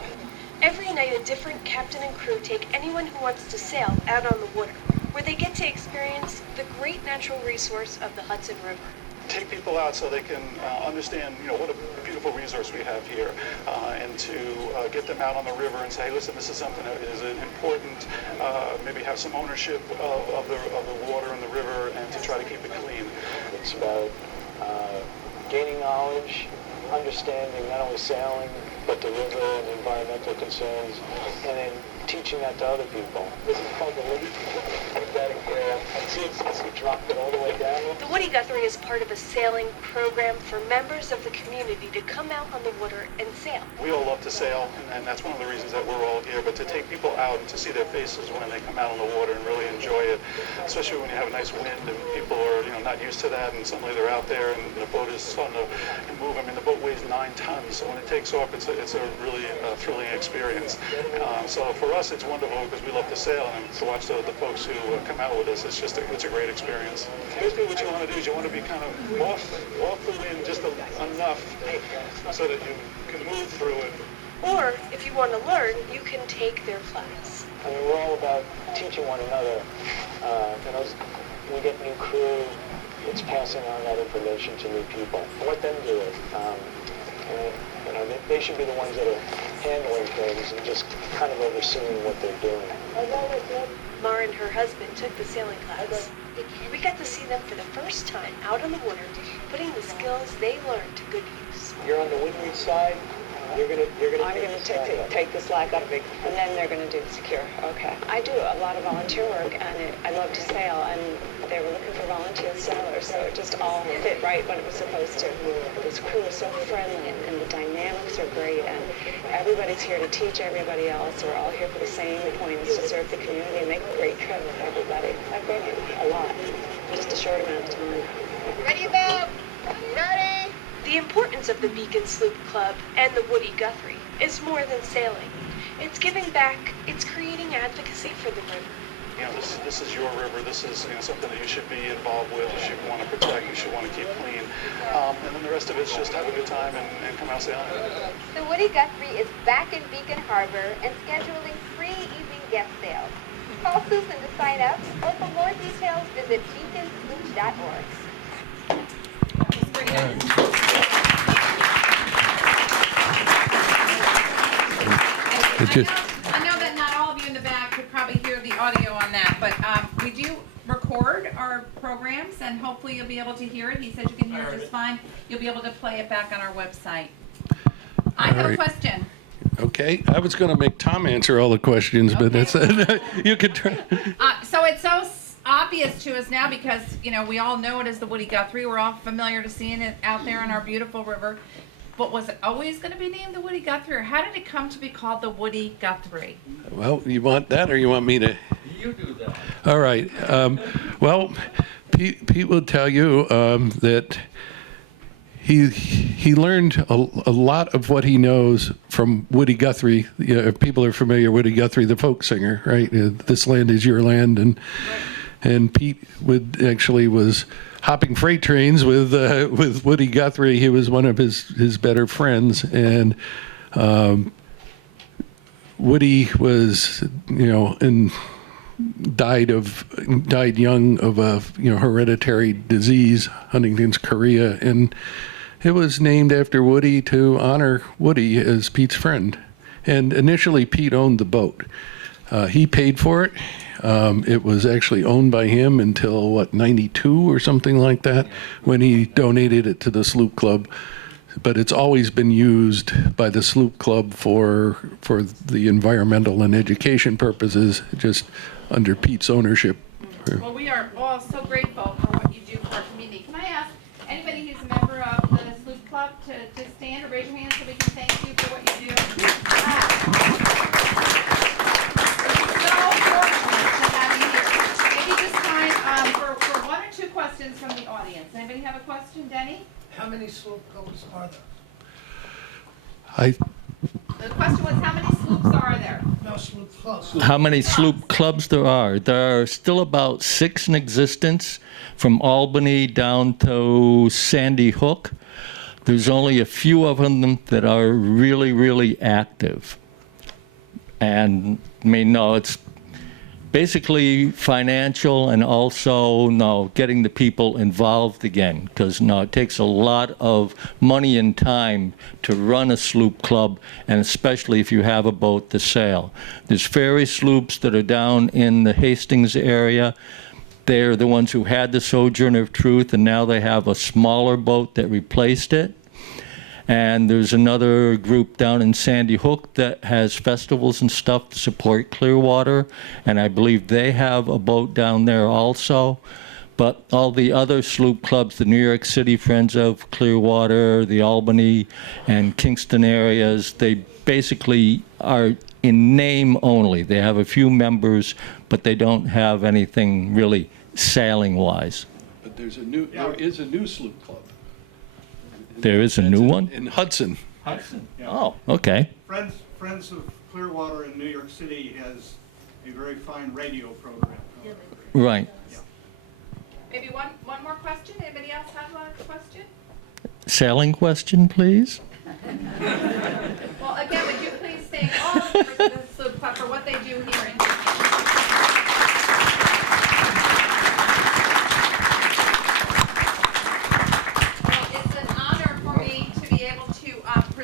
Every night, a different captain and crew take anyone who wants to sail out on the water, where they get to experience the great natural resource of the Hudson River. Take people out so they can understand, what a beautiful resource we have here, and to get them out on the river and say, hey, listen, this is something that is important. Maybe have some ownership of the water and the river, and to try to keep it clean. It's about gaining knowledge, understanding not only sailing, but the river and environmental concerns, and then teaching that to other people. This is called the Woody. See, it's dropped it all the way down. The Woody Guthrie is part of a sailing program for members of the community to come out on the water and sail. We all love to sail, and that's one of the reasons that we're all here, but to take people out and to see their faces when they come out on the water and really enjoy it, especially when you have a nice wind and people are not used to that, and suddenly they're out there and the boat is starting to move. I mean, the boat weighs 9 tons, so when it takes off, it's a really thrilling experience. So for us, it's wonderful because we love to sail, and to watch the folks who come out with us, it's a great experience. Basically, what you want to do is you want to be kind of off the wind just enough so that you can move through it. Or, if you want to learn, you can take their class. I mean, we're all about teaching one another. We get new crew, it's passing on that information to new people. Let them do it. They should be the ones that are handling things and just kind of overseeing what they're doing. Mara and her husband took the sailing class. We got to see them for the first time out on the water, putting the skills they learned to good use. You're on the windward side. You're gonna I'm going to take the slack out of it, and then they're going to do the secure. Okay. I do a lot of volunteer work, and I love to sail, and they were looking for volunteer sailors, so it just all fit right when it was supposed to. This crew is so friendly, and the dynamics are great, and everybody's here to teach everybody else. We're all here for the same point, is to serve the community and make a great trip for everybody. I've been here a lot, just a short amount of time. Ready about? Ready? The importance of the Beacon Sloop Club and the Woody Guthrie is more than sailing. It's giving back. It's creating advocacy for the river. You know, this is your river. This is, you know, something that you should be involved with. You should want to protect. You should want to keep clean. And then the rest of it's just have a good time and come out sailing. The Woody Guthrie is back in Beacon Harbor and scheduling free evening guest sales. Call Susan to sign up, or for more details, visit beaconsloop.org. I know that not all of you in the back could probably hear the audio on that, but we do record our programs, and hopefully you'll be able to hear it. He said you can hear it just fine. You'll be able to play it back on our website. I have a question. Okay, I was going to make Tom answer all the questions, but that's you could try. So it's so obvious to us now because, you know, we all know it as the Woody Guthrie. We're all familiar to seeing it out there on our beautiful river. But was it always going to be named the Woody Guthrie, or how did it come to be called the Woody Guthrie? Well, you want that, or you want me to? You do that. All right. Well, Pete will tell you that he learned a lot of what he knows from Woody Guthrie. You know, people are familiar with Woody Guthrie, the folk singer, right? This land is your land, and Pete was hopping freight trains with Woody Guthrie. He was one of his better friends, and Woody was, you know, died young of a, you know, hereditary disease, Huntington's chorea, and it was named after Woody to honor Woody as Pete's friend. And initially, Pete owned the boat. He paid for it. It was actually owned by him until, 92 or something like that, when he donated it to the Sloop Club. But it's always been used by the Sloop Club for the environmental and education purposes, just under Pete's ownership. Well, we are all so grateful for what you do for our community. Can I ask anybody who's a member of the Sloop Club to stand or raise your hand so we can thank you for what you do? We're so fortunate to have you here. Maybe this time for one or two questions from the audience. Anybody have a question? Denny? How many sloop clubs are there? The question was, how many sloops are there? No, sloop clubs. How many sloop clubs there are? There are still about 6 in existence, from Albany down to Sandy Hook. There's only a few of them that are really, really active. And I mean, no, it's basically financial, and also getting the people involved again, because it takes a lot of money and time to run a sloop club, and especially if you have a boat to sail. There's ferry sloops that are down in the Hastings area. They're the ones who had the Sojourner of Truth, and now they have a smaller boat that replaced it. And there's another group down in Sandy Hook that has festivals and stuff to support Clearwater, and I believe they have a boat down there also. But all the other sloop clubs, the New York City Friends of Clearwater, the Albany and Kingston areas, they basically are in name only. They have a few members, but they don't have anything really sailing-wise. But there is a new sloop club. There is a new one? In Hudson. Hudson, yeah. Oh, okay. Friends of Clearwater in New York City has a very fine radio program. Right. Yeah. Maybe one more question. Anybody else have a question? Sailing question, please. Well, again, would you please thank all of the members of the Sloop Club for what they do here in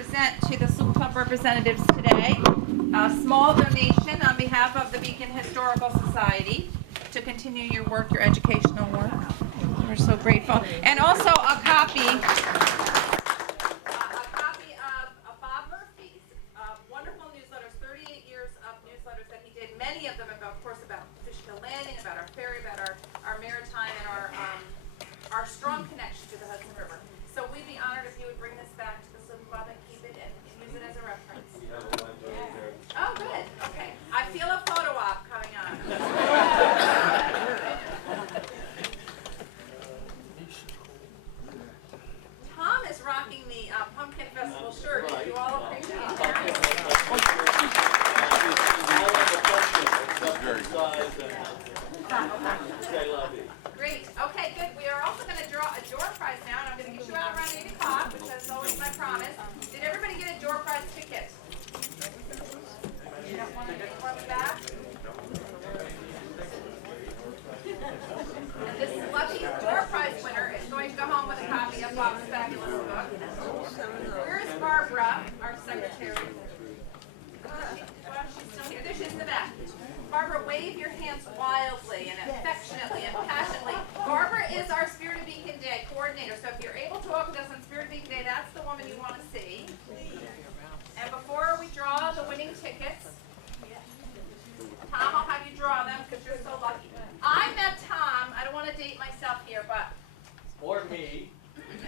present to the Sloop Club representatives today a small donation on behalf of the Beacon Historical Society to continue your work, your educational work. We're so grateful. And also a copy of Bob Murphy's wonderful newsletters, 38 years of newsletters that he did, many of them, of course, about Fishing the Landing, about our ferry, about our maritime, and our strong connection to the Hudson River. So we'd be honored if you would bring this back to the Sloop Club and keep it and use it as a reference. Oh, good. Okay. I feel a photo op coming on. Tom is rocking the Pumpkin Festival shirt. Do you all appreciate that? prize now, and I'm going to get you out around 8 o'clock, which is always my promise. Did everybody get a door prize ticket? You don't want anything on the back? And this lucky door prize winner is going to go home with a copy of Bob's fabulous book. Where is Barbara, our secretary? Well, she's still here. There she is in the back. Barbara, wave your hands wildly and affectionately and passionately. Barbara is our Spirit of Beacon Day coordinator, so if you're able to walk with us on Spirit of Beacon Day, that's the woman you want to see. And before we draw the winning tickets, Tom, I'll have you draw them because you're so lucky. I met Tom, I don't want to date myself here, but... Or me.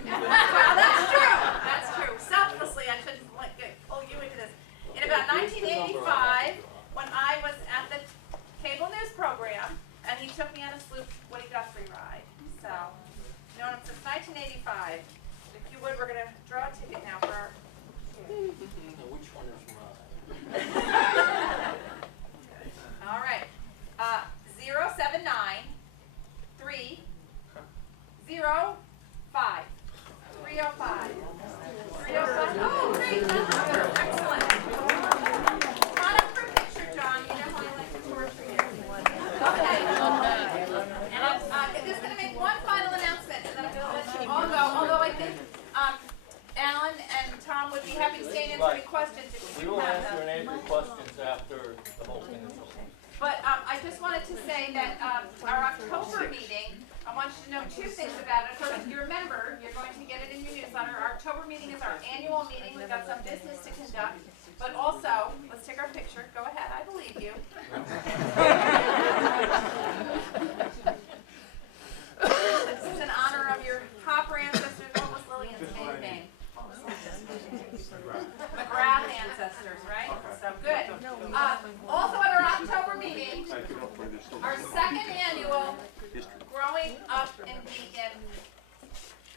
Well, that's true. That's true. Selflessly, I shouldn't pull you into this. In about 1985, when I was at the cable news program, and he took me on a Sloop Woody Guthrie ride. So, known him since 1985. If you would, we're going to draw a ticket now for our... Which one is mine? All right. 079 3 0 5 305. 305. Oh, great. That's her. Excellent. Come on up for a picture, John. You know how I like to torture you. Okay. And I'm just going to make one final announcement, and then I'm going to let you all go. Although I think Alan and Tom would be happy to stay and answer any questions if We you will have answer them. any questions after the whole thing is over. But I just wanted to say that our October meeting, I want you to know two things about it. Of course, if you're a member, you're going to get it in your newsletter. Our October meeting is our annual meeting. We've got some business to conduct. But also, let's take our picture. Go ahead. I believe you. This is in honor of your Hopper ancestors. What was Lillian's maiden name? What was Lillian's? McGrath ancestors, right? So good. Also at our October meeting, our second annual Growing Up in Beacon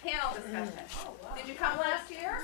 panel discussion. Did you come last year?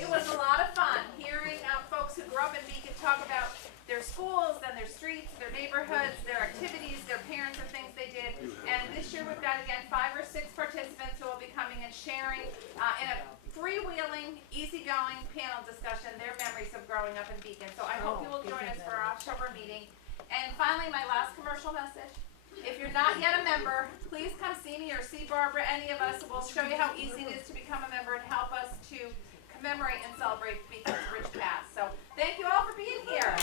It was a lot of fun hearing folks who grew up in Beacon talk about their schools and their streets, their neighborhoods, their activities, their parents and things they did. And this year we've got, again, 5 or 6 participants who will be coming and sharing in a freewheeling, easygoing panel discussion their memories of growing up in Beacon. So I hope you will join us for our October meeting. And finally, my last commercial message. If you're not yet a member, please come see me or see Barbara, any of us. We'll show you how easy it is to become a member and help us to commemorate and celebrate Beacon's rich past. So thank you all for being here.